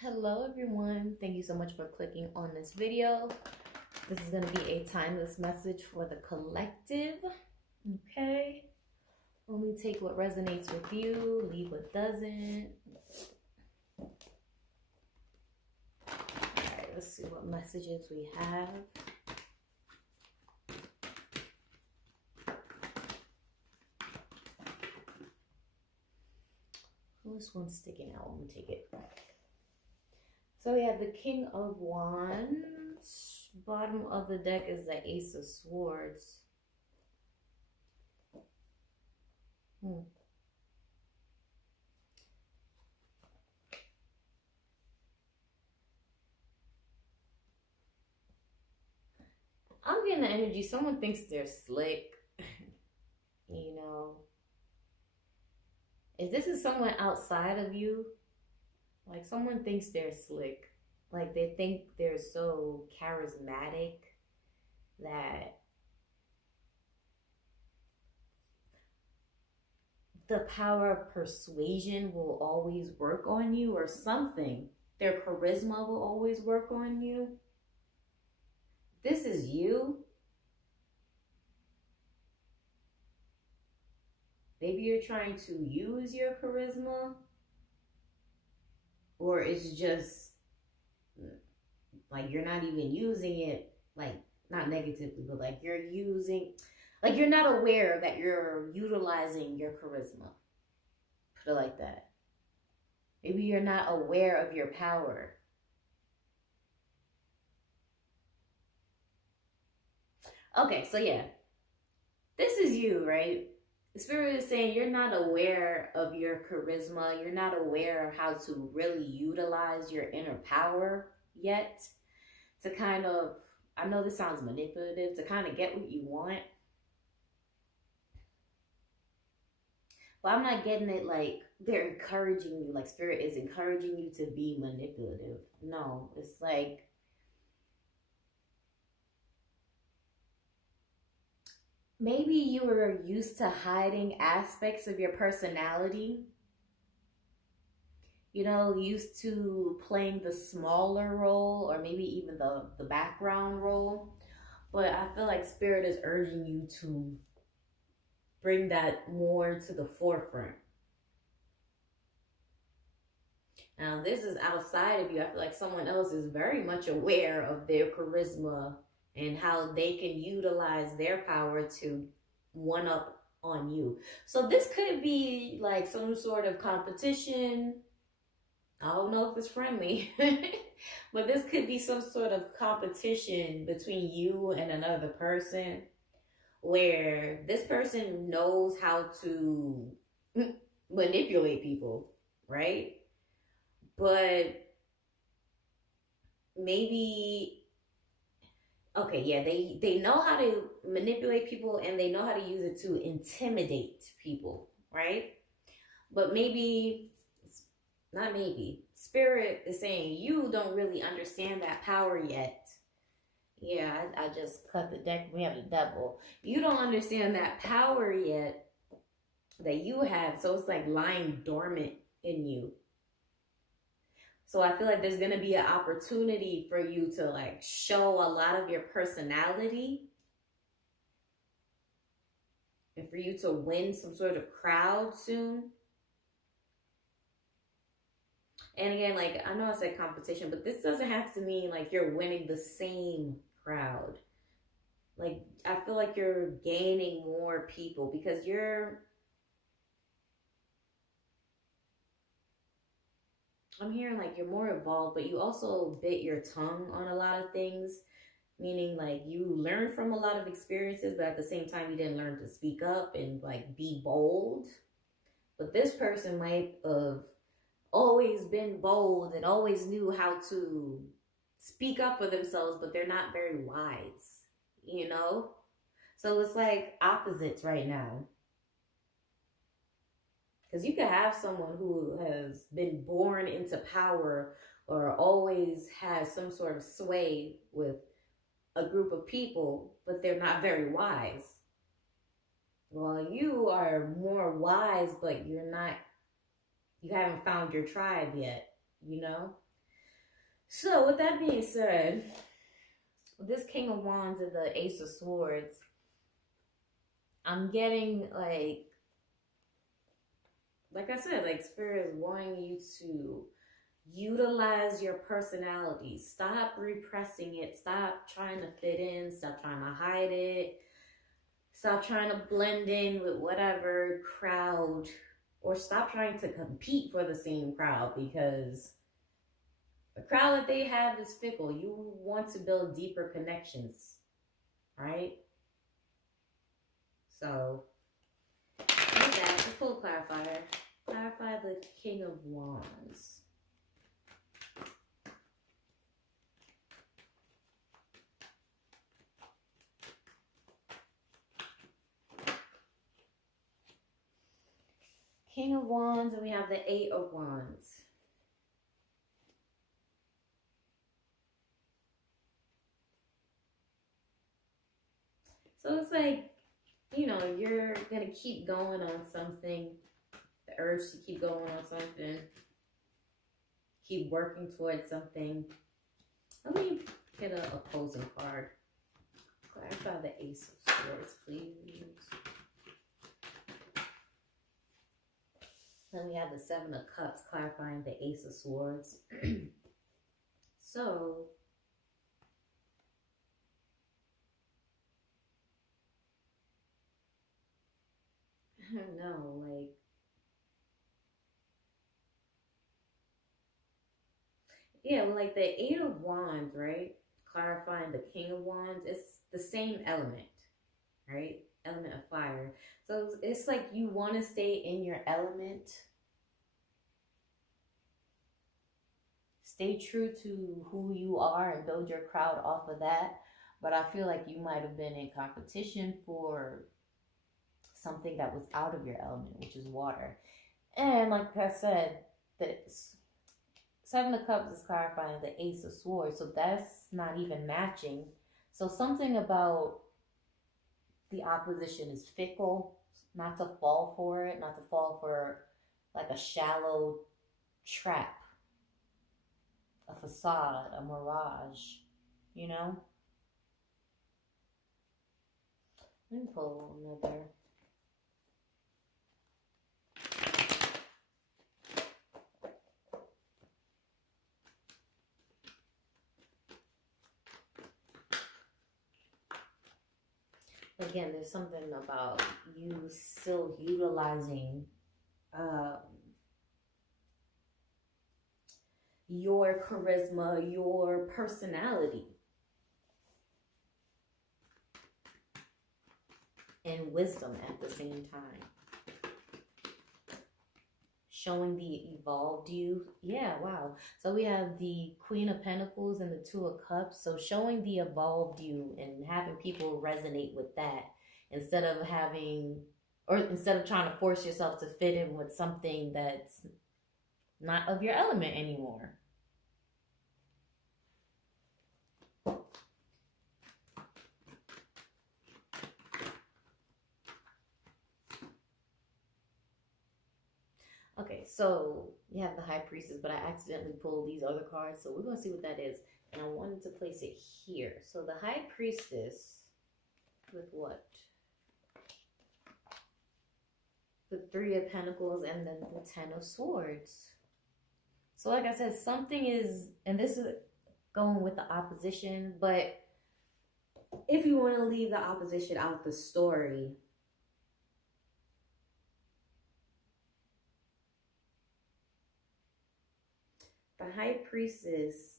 Hello everyone, thank you so much for clicking on this video. This is going to be a timeless message for the collective. Okay, let me take what resonates with you, leave what doesn't. Alright, let's see what messages we have. This one's sticking out. I'm gonna take it. So we have the King of Wands. Bottom of the deck is the Ace of Swords. I'm getting the energy. Someone thinks they're slick. You know. If this is someone outside of you, like someone thinks they're slick. Like they think they're so charismatic that the power of persuasion will always work on you or something. Their charisma will always work on you. This is you. Maybe you're trying to use your charisma, or it's just like you're not even using it, like not negatively, but like you're using, like you're not aware that you're utilizing your charisma. Put it like that. Maybe you're not aware of your power. Okay, so yeah, this is you, right? The Spirit is saying you're not aware of your charisma. You're not aware of how to really utilize your inner power yet to kind of, I know this sounds manipulative, to kind of get what you want. But I'm not getting it like they're encouraging you, like Spirit is encouraging you to be manipulative. No, it's like, maybe you were used to hiding aspects of your personality. You know, used to playing the smaller role or maybe even the background role. But I feel like Spirit is urging you to bring that more to the forefront. Now, this is outside of you. I feel like someone else is very much aware of their charisma and how they can utilize their power to one-up on you. So this could be like some sort of competition. I don't know if it's friendly, but this could be some sort of competition between you and another person where this person knows how to manipulate people, right? But maybe, okay, yeah, they know how to manipulate people and they know how to use it to intimidate people, right? But maybe, not maybe, Spirit is saying you don't really understand that power yet. Yeah, I just cut the deck. We have the devil. You don't understand that power yet that you have. So it's like lying dormant in you. So I feel like there's going to be an opportunity for you to like show a lot of your personality and for you to win some sort of crowd soon. And again, like I know I said competition, but this doesn't have to mean like you're winning the same crowd. Like I feel like you're gaining more people because I'm hearing like you're more evolved, but you also bit your tongue on a lot of things, meaning like you learned from a lot of experiences, but at the same time, you didn't learn to speak up and like be bold. But this person might have always been bold and always knew how to speak up for themselves, but they're not very wise, you know? So it's like opposites right now. Because you could have someone who has been born into power or always has some sort of sway with a group of people, but they're not very wise. Well, you are more wise, but you haven't found your tribe yet, you know? So with that being said, this King of Wands and the Ace of Swords, I'm getting like I said, like Spirit is wanting you to utilize your personality. Stop repressing it. Stop trying to fit in. Stop trying to hide it. Stop trying to blend in with whatever crowd, or stop trying to compete for the same crowd, because the crowd that they have is fickle. You want to build deeper connections, right? So, with that, let's pull a clarifier. Clarify the King of Wands. King of Wands, and we have the Eight of Wands. So it's like, you know, you're going to keep going on something. The urge to keep going on something. Keep working towards something. Let me get an opposing card. Clarify the Ace of Swords, please. Then we have the Seven of Cups, clarifying the Ace of Swords. So, I don't know, like, yeah, well, like the Eight of Wands, right? Clarifying the King of Wands, it's the same element, right? Element of fire. So it's like you want to stay in your element. Stay true to who you are and build your crowd off of that. But I feel like you might have been in competition for something that was out of your element, which is water. And like I said, the Seven of Cups is clarifying the Ace of Swords. So that's not even matching. So something about the opposition is fickle. Not to fall for it. Not to fall for like a shallow trap. A facade, a mirage, you know? Let me pull another. Again, there's something about you still utilizing your charisma, your personality, and wisdom at the same time. Showing the evolved you. Yeah, wow. So we have the Queen of Pentacles and the Two of Cups. So showing the evolved you and having people resonate with that instead of having, or instead of trying to force yourself to fit in with something that's not of your element anymore. Okay, so you have the High Priestess, but I accidentally pulled these other cards, so we're going to see what that is. And I wanted to place it here. So the High Priestess with what? The Three of Pentacles and then the Ten of Swords. So like I said, something is, and this is going with the opposition, but if you want to leave the opposition out the story, the High Priestess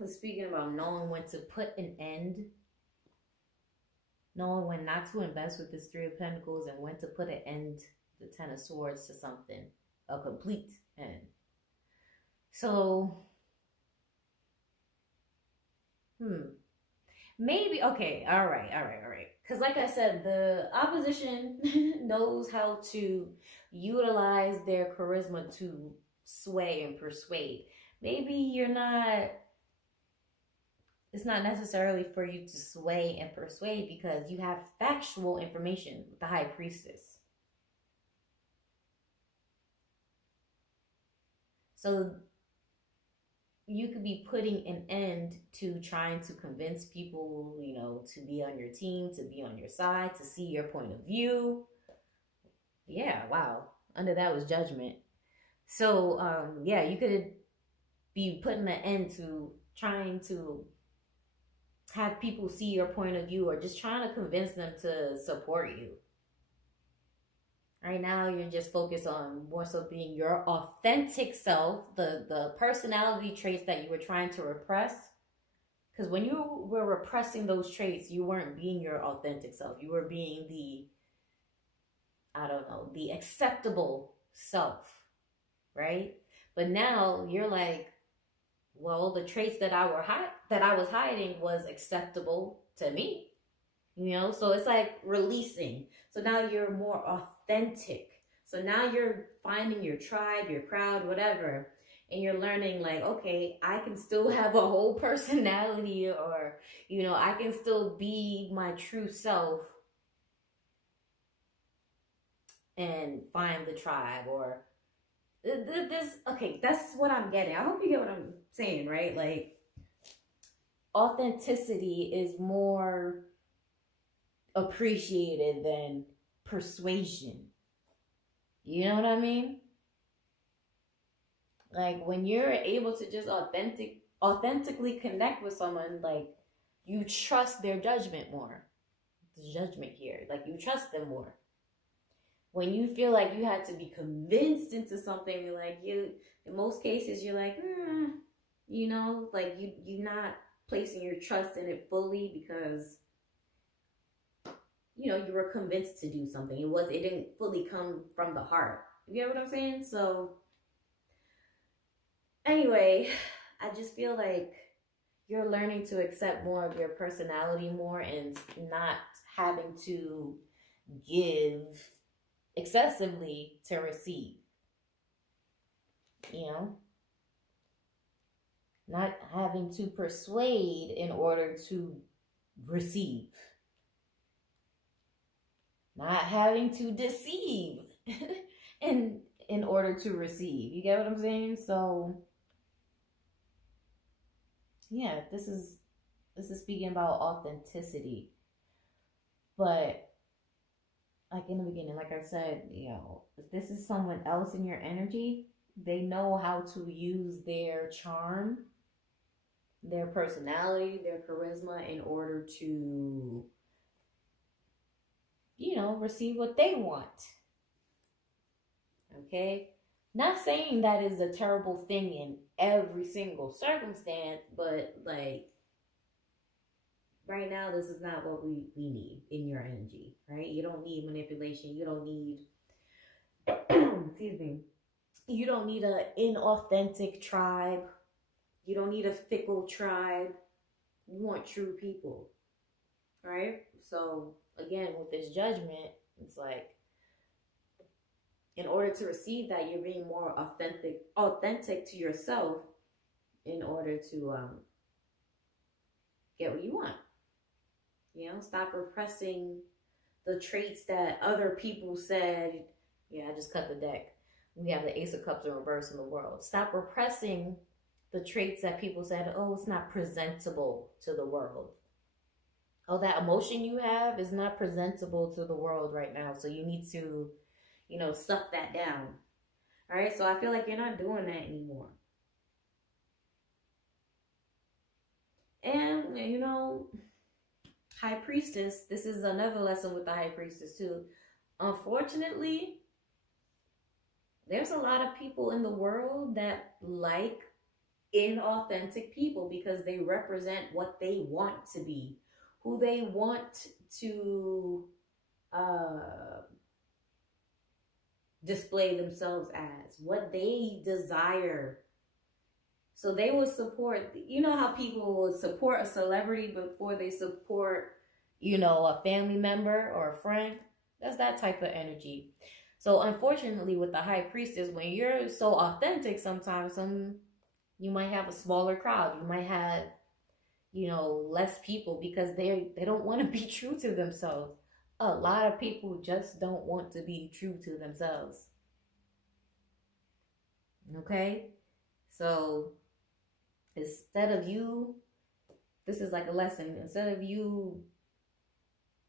was speaking about knowing when to put an end, knowing when not to invest with this Three of Pentacles, and when to put an end, the Ten of Swords, to something, a complete end. So, maybe, okay, all right. Because like I said, the opposition knows how to utilize their charisma to sway and persuade. Maybe you're not, it's not necessarily for you to sway and persuade because you have factual information with the High Priestess. So you could be putting an end to trying to convince people, you know, to be on your team, to be on your side, to see your point of view. Yeah, wow. Under that was judgment. So, yeah, you could be putting an end to trying to have people see your point of view, or just trying to convince them to support you. Right now, you're just focused on more so being your authentic self, the personality traits that you were trying to repress. Because when you were repressing those traits, you weren't being your authentic self. You were being the acceptable self, right? But now you're like, well, the traits that I was hiding was acceptable to me, you know? So it's like releasing. So now you're more authentic. So now you're finding your tribe, your crowd, whatever. And you're learning like, okay, I can still have a whole personality, or, you know, I can still be my true self and find the tribe, or this. Okay, that's what I'm getting. I hope you get what I'm saying, right? Like, authenticity is more appreciated than persuasion. You know what I mean? Like, when you're able to just authentically connect with someone, like, you trust their judgment more. The judgment here, like, you trust them more. When you feel like you had to be convinced into something, like, in most cases, you're like, you know, like, you're not placing your trust in it fully because, you know, you were convinced to do something. It didn't fully come from the heart. You get what I'm saying? So anyway, I just feel like you're learning to accept more of your personality more, and not having to give excessively to receive. You know? Not having to persuade in order to receive. Not having to deceive in order to receive. You get what I'm saying? So yeah, this is speaking about authenticity. But like in the beginning, like I said, you know, if this is someone else in your energy, they know how to use their charm, their personality, their charisma in order to, you know, receive what they want. Okay? Not saying that is a terrible thing in every single circumstance, but like, right now, this is not what we need in your energy, right? You don't need manipulation. You don't need, excuse me, you don't need an inauthentic tribe. You don't need a fickle tribe. You want true people, right? So again, with this judgment, it's like, in order to receive that, you're being more authentic to yourself in order to get what you want. You know, stop repressing the traits that other people said. Yeah, I just cut the deck. We have the Ace of Cups in reverse in the world. Stop repressing the traits that people said, oh, it's not presentable to the world. Oh, that emotion you have is not presentable to the world right now. So you need to, you know, stuff that down. All right. So I feel like you're not doing that anymore. And, you know, High Priestess, this is another lesson with the High Priestess too. Unfortunately, there's a lot of people in the world that like inauthentic people because they represent what they want to be, who they want to display themselves as, what they desire. So they will support, you know how people will support a celebrity before they support, you know, a family member or a friend? That's that type of energy. So unfortunately with the High Priestess, when you're so authentic, sometimes you might have a smaller crowd. You might have, you know, less people because they don't want to be true to themselves. A lot of people just don't want to be true to themselves. Okay? So instead of you, this is like a lesson. Instead of you,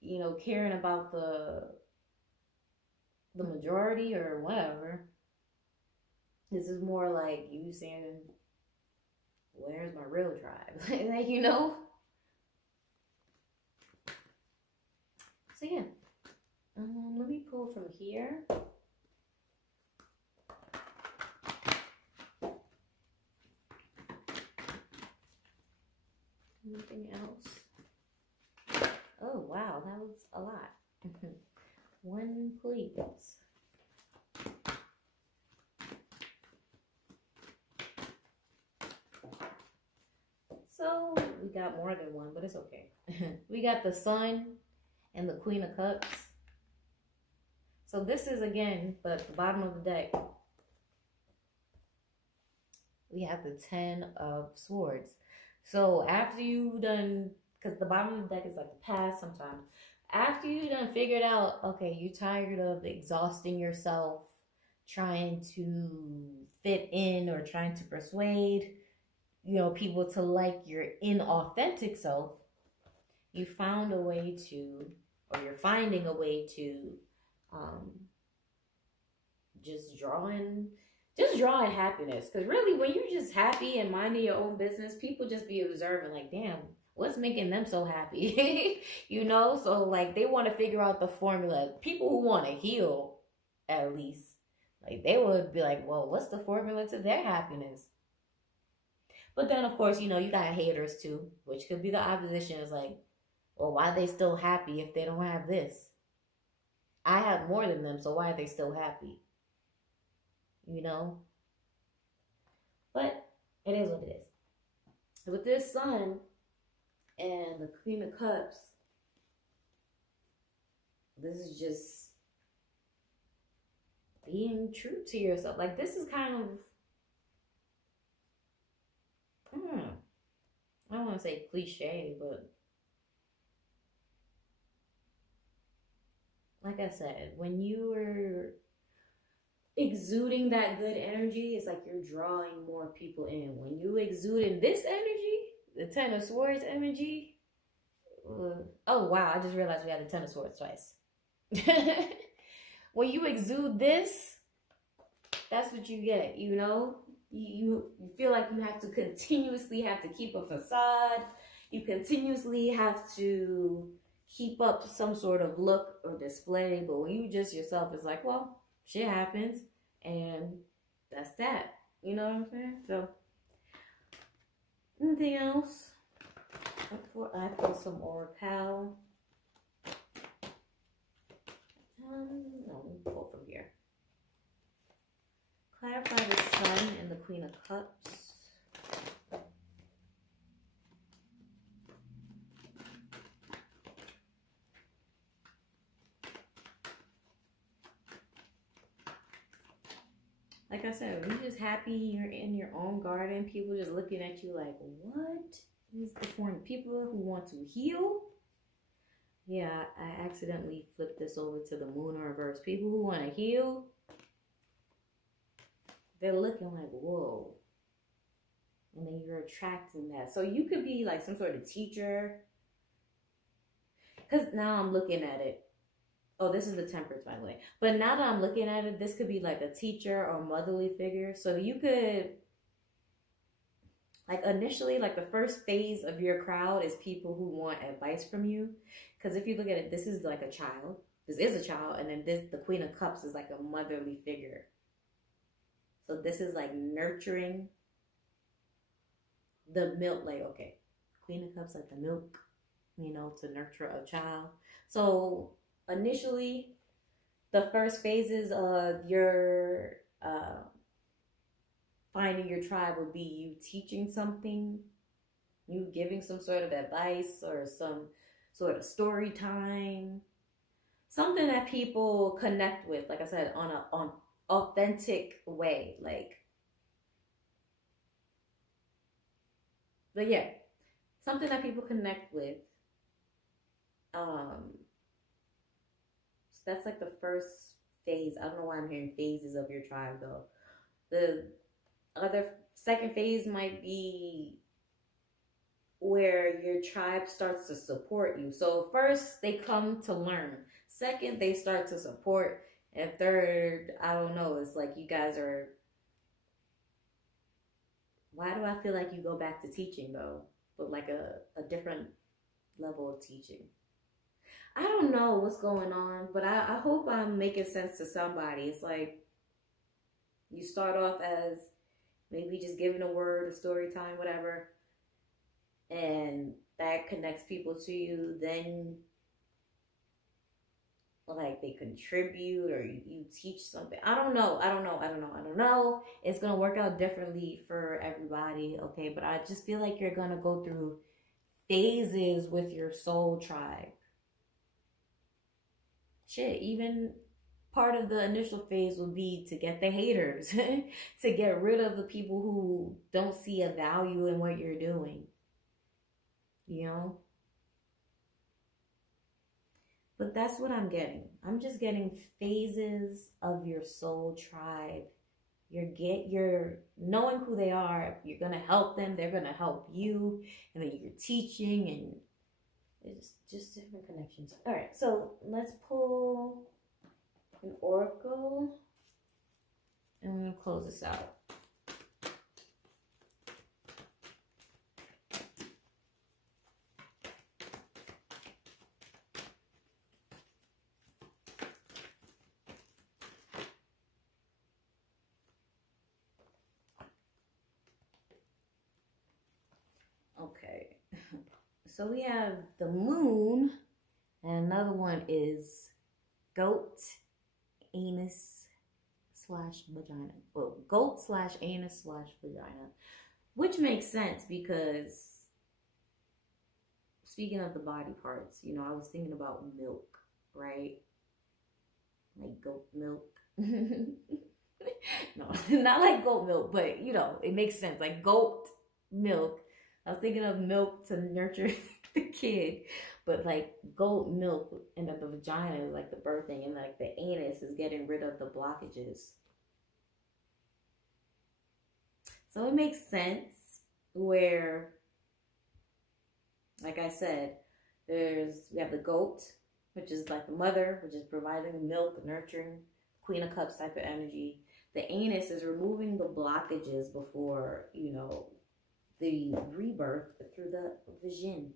you know, caring about the majority or whatever, this is more like you saying, where's my real tribe? Like, you know? So yeah. Let me pull from here. Anything else? Oh, wow, that was a lot. One, please. So, we got more than one, but it's okay. We got the Sun and the Queen of Cups. So this is, again, the bottom of the deck. We have the 10 of Swords. So after you done, because the bottom of the deck is like the past sometimes. After you done figured out, okay, you're tired of exhausting yourself, trying to fit in or trying to persuade, you know, people to like your inauthentic self, you found a way to, or you're finding a way to just drawing happiness. Because really, when you're just happy and minding your own business, people just be observing like, damn, what's making them so happy? You know, so like they want to figure out the formula. People who want to heal, at least, like they would be like, well, what's the formula to their happiness? But then, of course, you know, you got haters too, which could be the opposition. Is like, well, why are they still happy if they don't have this? I have more than them, so why are they still happy? You know? But it is what it is. With this Sun and the Queen of Cups, this is just being true to yourself. Like, this is kind of, I don't want to say cliche, but like I said, when you're exuding that good energy, it's like you're drawing more people in. When you exuding this energy, the 10 of Swords energy, oh wow, I just realized we had the 10 of Swords twice. When you exude this, that's what you get, you know? You feel like you have to continuously have to keep a facade. You continuously have to keep up some sort of look or display. But when you just yourself, it's like, well, shit happens. And that's that. You know what I'm saying? So, anything else? I pull some Oracle. No, let me pull from here. Clarify the Sun and the Queen of Cups. Like I said, when you're just happy, you're in your own garden, people just looking at you like, what is the form? People who want to heal. Yeah, I accidentally flipped this over to the Moon reverse. People who want to heal, they're looking like, whoa. And then you're attracting that. So you could be like some sort of teacher. Because now I'm looking at it. Oh, this is the Temperance, by the way. But now that I'm looking at it, this could be like a teacher or motherly figure. So you could, like initially, like the first phase of your crowd is people who want advice from you. Because if you look at it, this is like a child. This is a child. And then the Queen of Cups is like a motherly figure. So this is like nurturing the milk. Like, okay, Queen of Cups, like the milk, you know, to nurture a child. So initially, the first phases of your finding your tribe would be you teaching something, you giving some sort of advice or some sort of story time, something that people connect with, like I said, on an authentic way. Like, but yeah, something that people connect with. That's like the first phase. I don't know why I'm hearing phases of your tribe though. Second phase might be where your tribe starts to support you. So first, they come to learn. Second, they start to support. And third, I don't know, it's like you guys are... Why do I feel like you go back to teaching, though? But like a different level of teaching. I don't know what's going on, but I hope I'm making sense to somebody. It's like you start off as maybe just giving a word, a story time, whatever, and that connects people to you. Then like they contribute or you teach something. I don't know. It's going to work out differently for everybody, okay? But I just feel like you're going to go through phases with your soul tribe. Shit, even part of the initial phase will be to get the haters, to get rid of the people who don't see a value in what you're doing, you know? But that's what I'm getting. I'm just getting phases of your soul tribe. You're knowing who they are. You're going to help them. They're going to help you. And then you're teaching, and it's just different connections. All right, so let's pull an oracle, and I'm going to close this out. Okay, so we have the moon, and another one is goat, anus slash vagina. Well, goat slash anus slash vagina, which makes sense because speaking of the body parts, you know, I was thinking about milk, right? Like goat milk. No, not like goat milk, but you know, it makes sense. Like goat milk. I was thinking of milk to nurture the kid, but like goat milk and the vagina is like the birthing, and like the anus is getting rid of the blockages. So it makes sense where, like I said, we have the goat, which is like the mother, which is providing the milk, nurturing, Queen of Cups type of energy. The anus is removing the blockages before, you know, the rebirth through the vision.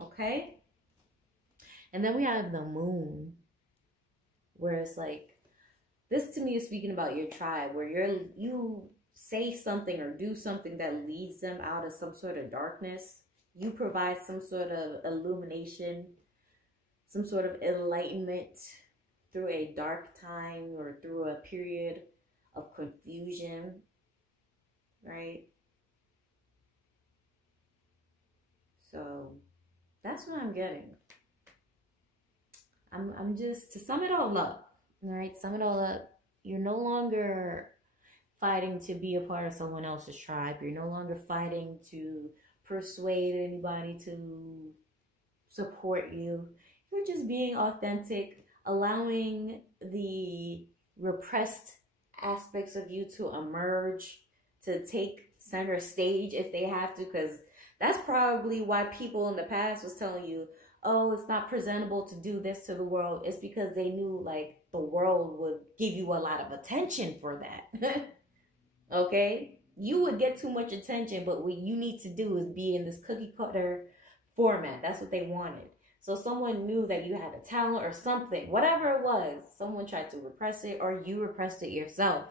Okay? And then we have the moon, where it's like, this to me is speaking about your tribe, where you say something or do something that leads them out of some sort of darkness. You provide some sort of illumination, some sort of enlightenment through a dark time or through a period of confusion, right? So that's what I'm getting. I'm just, to sum it all up, all right? Sum it all up. You're no longer fighting to be a part of someone else's tribe. You're no longer fighting to persuade anybody to support you. You're just being authentic, allowing the repressed aspects of you to emerge, to take center stage if they have to, because that's probably why people in the past was telling you, oh, it's not presentable to do this to the world. It's because they knew like the world would give you a lot of attention for that. Okay? You would get too much attention, but what you need to do is be in this cookie cutter format. That's what they wanted. So someone knew that you had a talent or something, whatever it was, someone tried to repress it, or you repressed it yourself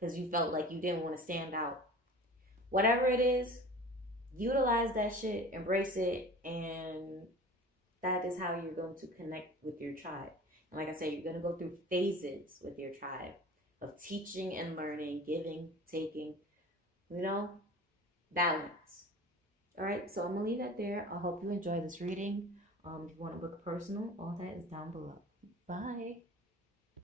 because you felt like you didn't want to stand out. Whatever it is, utilize that shit, embrace it, and that is how you're going to connect with your tribe. And like I said, you're going to go through phases with your tribe of teaching and learning, giving, taking, you know, balance. All right, so I'm going to leave that there. I hope you enjoy this reading. If you want to book a personal, all that is down below. Bye.